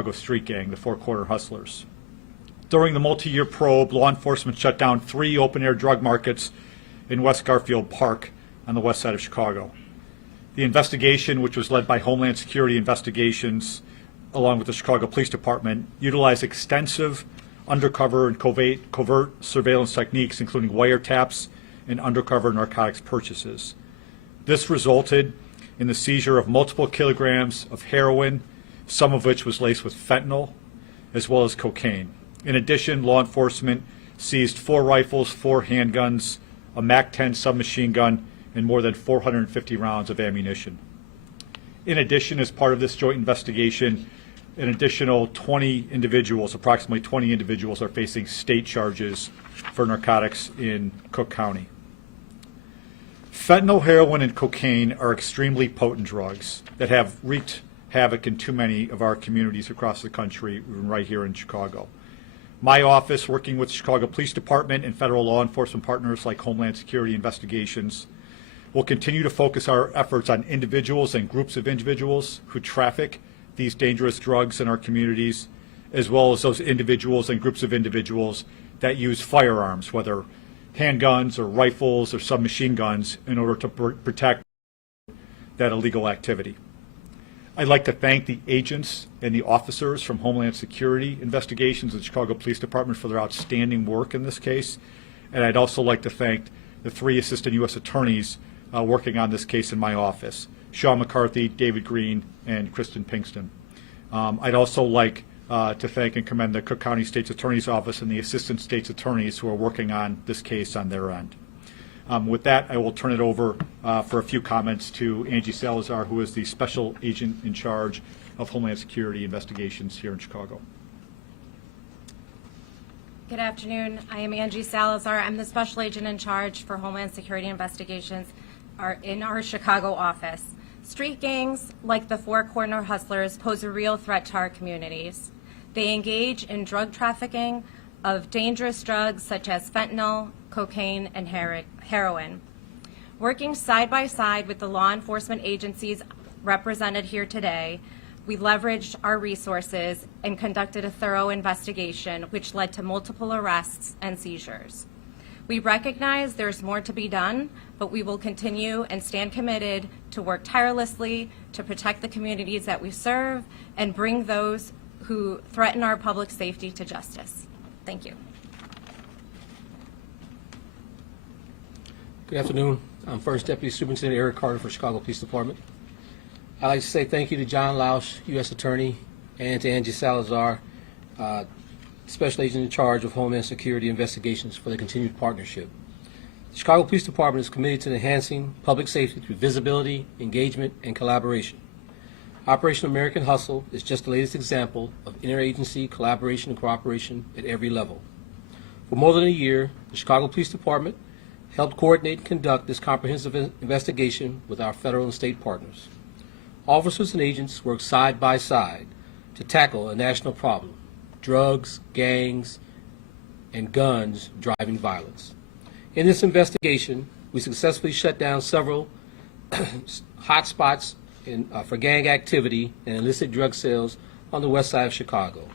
Chicago street gang, the Four Corner Hustlers. During the multi-year probe, law enforcement shut down 3 open-air drug markets in West Garfield Park on the west side of Chicago. The investigation, which was led by Homeland Security Investigations, along with the Chicago Police Department, utilized extensive undercover and covert surveillance techniques, including wiretaps and undercover narcotics purchases. This resulted in the seizure of multiple kilograms of heroin, some of which was laced with fentanyl, as well as cocaine. In addition, law enforcement seized 4 rifles, 4 handguns, a MAC-10 submachine gun, and more than 450 rounds of ammunition. In addition, as part of this joint investigation, an additional 20 individuals, approximately 20 individuals, are facing state charges for narcotics in Cook County. Fentanyl, heroin, and cocaine are extremely potent drugs that have wreaked havoc in too many of our communities across the country, even right here in Chicago. My office, working with the Chicago Police Department and federal law enforcement partners like Homeland Security Investigations, will continue to focus our efforts on individuals and groups of individuals who traffic these dangerous drugs in our communities, as well as those individuals and groups of individuals that use firearms, whether handguns or rifles or submachine guns, in order to protect that illegal activity. I'd like to thank the agents and the officers from Homeland Security Investigations and the Chicago Police Department for their outstanding work in this case. And I'd also like to thank the 3 assistant U.S. attorneys working on this case in my office, Sean McCarthy, David Green, and Kristen Pinkston. I'd also like to thank and commend the Cook County State's Attorney's Office and the Assistant State's Attorneys who are working on this case on their end. With that, I will turn it over for a few comments to Angie Salazar, who is the Special Agent in charge of Homeland Security Investigations here in Chicago. Good afternoon. I am Angie Salazar. I'm the Special Agent in charge for Homeland Security Investigations in our Chicago office. Street gangs, like the Four Corner Hustlers, pose a real threat to our communities. They engage in drug trafficking of dangerous drugs such as fentanyl, cocaine, and heroin. Working side by side with the law enforcement agencies represented here today, we leveraged our resources and conducted a thorough investigation, which led to multiple arrests and seizures. We recognize there's more to be done, but we will continue and stand committed to work tirelessly to protect the communities that we serve and bring those who threaten our public safety to justice. Thank you. Good afternoon. I'm First Deputy Superintendent Eric Carter for Chicago Police Department. I'd like to say thank you to John Lausch, U.S. Attorney, and to Angie Salazar, Special Agent in charge of Homeland Security Investigations, for the continued partnership. The Chicago Police Department is committed to enhancing public safety through visibility, engagement, and collaboration. Operation American Hustle is just the latest example of interagency collaboration and cooperation at every level. For more than a year, the Chicago Police Department helped coordinate and conduct this comprehensive investigation with our federal and state partners. Officers and agents work side by side to tackle a national problem: drugs, gangs, and guns driving violence. In this investigation, we successfully shut down several hot spots for gang activity and illicit drug sales on the west side of Chicago.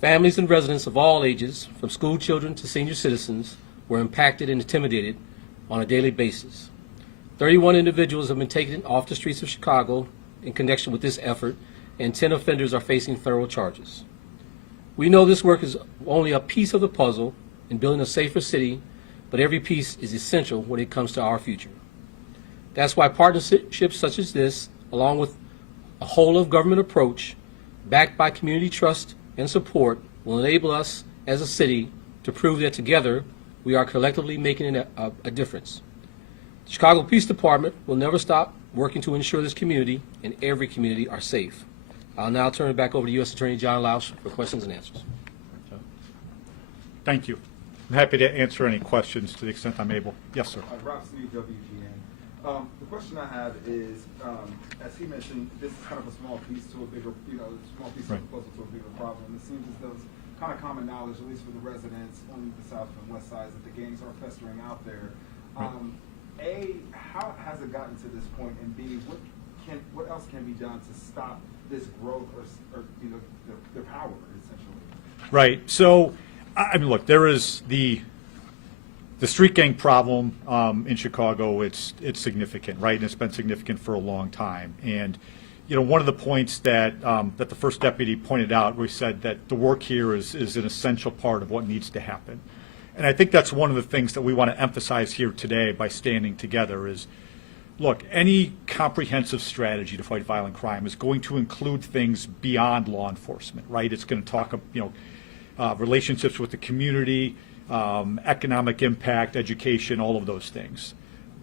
Families and residents of all ages, from school children to senior citizens, were impacted and intimidated on a daily basis. 31 individuals have been taken off the streets of Chicago in connection with this effort, and 10 offenders are facing federal charges. We know this work is only a piece of the puzzle in building a safer city, but every piece is essential when it comes to our future. That's why partnerships such as this, along with a whole-of-government approach, backed by community trust and support, will enable us as a city to prove that together we are collectively making a difference. The Chicago Police Department will never stop working to ensure this community and every community are safe. I'll now turn it back over to U.S. Attorney John Lausch for questions and answers. Thank you. I'm happy to answer any questions to the extent I'm able. Yes, sir. Rob Sneed, WGN. The question I have is, as he mentioned, this is kind of a small piece to a bigger, small piece of the puzzle to a bigger problem. It seems as though it's kind of common knowledge, at least for the residents on the south and west sides, that the gangs are festering out there. A, how has it gotten to this point? And B, what else can be done to stop this growth or their power essentially? Right. So, I mean, look, there is the street gang problem in Chicago. It's significant, right? And it's been significant for a long time. And one of the points that that the first deputy pointed out, we said that the work here is an essential part of what needs to happen. And I think that's one of the things that we want to emphasize here today by standing together is, look, any comprehensive strategy to fight violent crime is going to include things beyond law enforcement, right? It's going to talk, relationships with the community, economic impact, education, all of those things.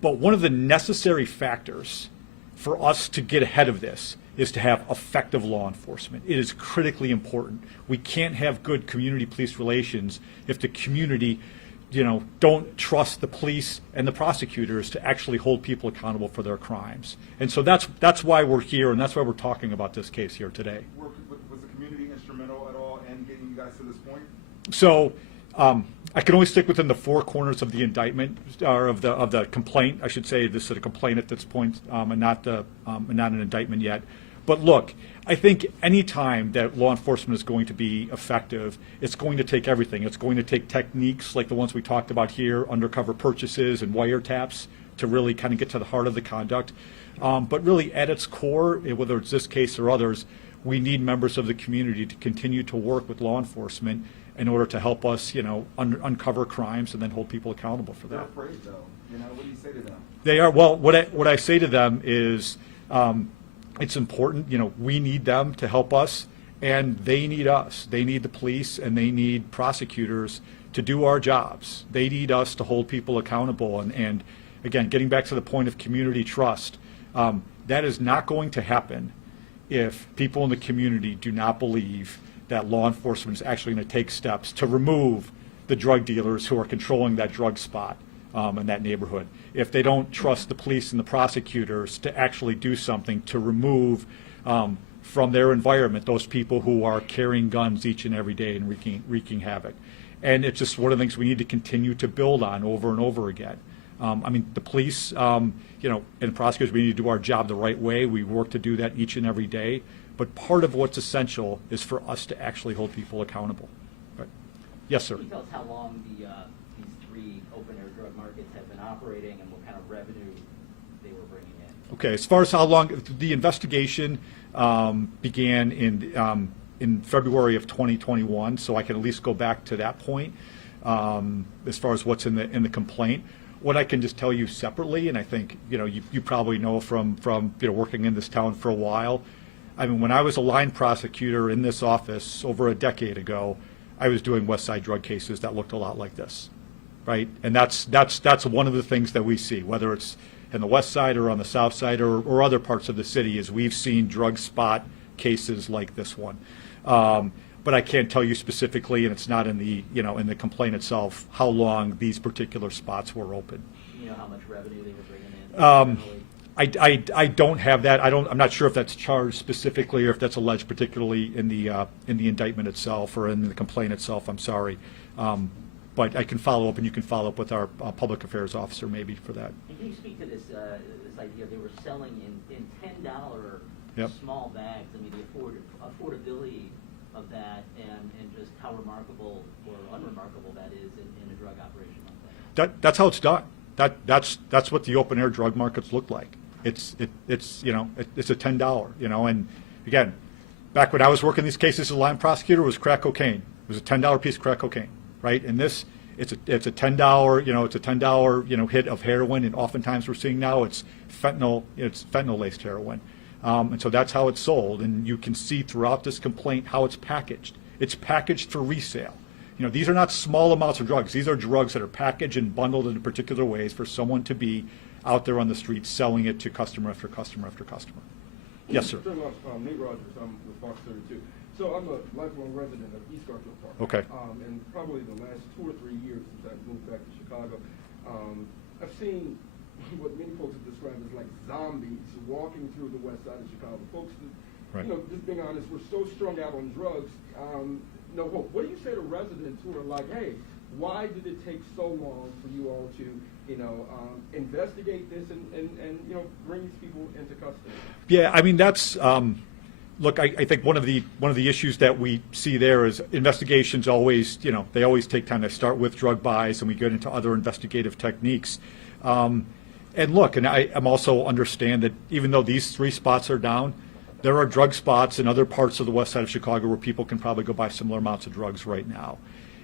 But one of the necessary factors for us to get ahead of this is to have effective law enforcement. It is critically important. We can't have good community police relations if the community, don't trust the police and the prosecutors to actually hold people accountable for their crimes. And so that's why we're here, and that's why we're talking about this case here today. Was the community instrumental at all in getting you guys to this point? So I can only stick within the four corners of the indictment, or of the complaint. I should say this is a complaint at this point, and not an indictment yet. But look, I think any time that law enforcement is going to be effective, it's going to take everything. It's going to take techniques like the ones we talked about here, undercover purchases and wiretaps, to really kind of get to the heart of the conduct. But really, at its core, whether it's this case or others, we need members of the community to continue to work with law enforcement in order to help us, uncover crimes and then hold people accountable for that. They're afraid, though. What do you say to them? They are. Well, what I say to them is, it's important. We need them to help us, and they need us. They need the police, and they need prosecutors to do our jobs. They need us to hold people accountable. And again, getting back to the point of community trust, that is not going to happen if people in the community do not believe that law enforcement is actually going to take steps to remove the drug dealers who are controlling that drug spot in that neighborhood. If they don't trust the police and the prosecutors to actually do something to remove from their environment those people who are carrying guns each and every day and wreaking havoc. And it's just one of the things we need to continue to build on over and over again. The police, and prosecutors, we need to do our job the right way. We work to do that each and every day. But part of what's essential is for us to actually hold people accountable. Right. Yes, sir. Can you tell us how long these three open-air drug markets have been operating and what kind of revenue they were bringing in? Okay, as far as how long, the investigation began in February of 2021, so I can at least go back to that point as far as what's in the complaint. What I can just tell you separately, and I think you probably know from working in this town for a while. I mean, when I was a line prosecutor in this office over a decade ago, I was doing West Side drug cases that looked a lot like this, right? And that's one of the things that we see, whether it's in the West Side or on the South Side or other parts of the city, is we've seen drug spot cases like this one. But I can't tell you specifically, and it's not in the in the complaint itself, how long these particular spots were open. You know how much revenue they were bringing in? I don't have that. I'm not sure if that's charged specifically or if that's alleged particularly in the indictment itself or in the complaint itself. I'm sorry, but I can follow up, and you can follow up with our public affairs officer maybe for that. And can you speak to this idea they were selling in $10 Yep. small bags? I mean, the affordability of that, and just how remarkable or unremarkable that is in a drug operation like that. That's how it's done. That's what the open air drug markets look like. It's a $10, and again, back when I was working these cases as a line prosecutor, it was crack cocaine. It was a $10 piece of crack cocaine, right? And this, it's a $10, hit of heroin, and oftentimes we're seeing now it's fentanyl laced heroin. And so that's how it's sold, and you can see throughout this complaint how it's packaged. It's packaged for resale. These are not small amounts of drugs. These are drugs that are packaged and bundled in particular ways for someone to be out there on the streets selling it to customer after customer after customer. Yes, sir. Nate Rogers, I'm with Fox 32. So I'm a lifelong resident of East Garfield Park. Okay. And probably the last 2 or 3 years since I've moved back to Chicago, I've seen what many folks have described as like zombies walking through the west side of Chicago. Folks that, Right. Just being honest, we're so strung out on drugs, no hope. What do you say to residents who are like, hey, why did it take so long for you all to, investigate this and bring these people into custody? Yeah, I mean, that's Look, I think one of the issues that we see there is investigations always, they always take time. They start with drug buys, and we get into other investigative techniques. And look, and I'm also understand that even though these 3 spots are down, there are drug spots in other parts of the west side of Chicago where people can probably go buy similar amounts of drugs right now.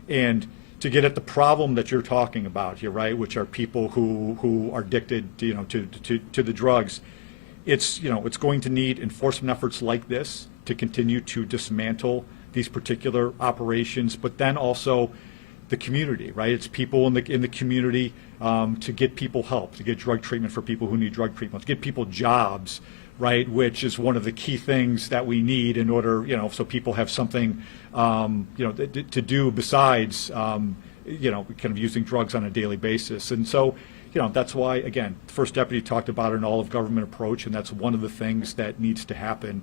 And to get at the problem that you're talking about here, right, which are people who are addicted, to the drugs, it's going to need enforcement efforts like this to continue to dismantle these particular operations, but then also the community, right? It's people in the community to get people help, to get drug treatment for people who need drug treatment, to get people jobs, right? Which is one of the key things that we need in order, so people have something, to do besides, kind of using drugs on a daily basis. And so, that's why, again, the first deputy talked about an all-of-government approach, and that's one of the things that needs to happen.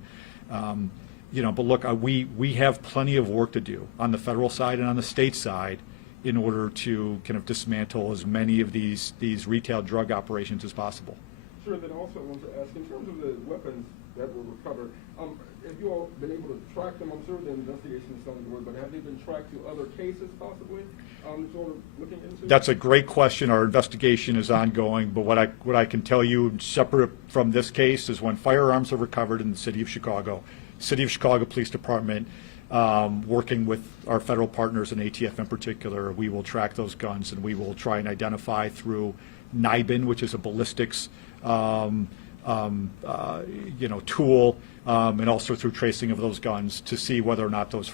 But look, we have plenty of work to do on the federal side and on the state side in order to kind of dismantle as many of these retail drug operations as possible. Sure, then also I want to ask, in terms of the weapons that were recovered, have you all been able to track them? I'm sure the investigation is on the board, but have they been tracked to other cases possibly, sort of looking into? That's a great question. Our investigation is ongoing, but what I can tell you, separate from this case, is when firearms are recovered in the city of Chicago Police Department, working with our federal partners and ATF in particular, we will track those guns, and we will try and identify through NIBIN, which is a ballistics tool, and also through tracing of those guns to see whether or not those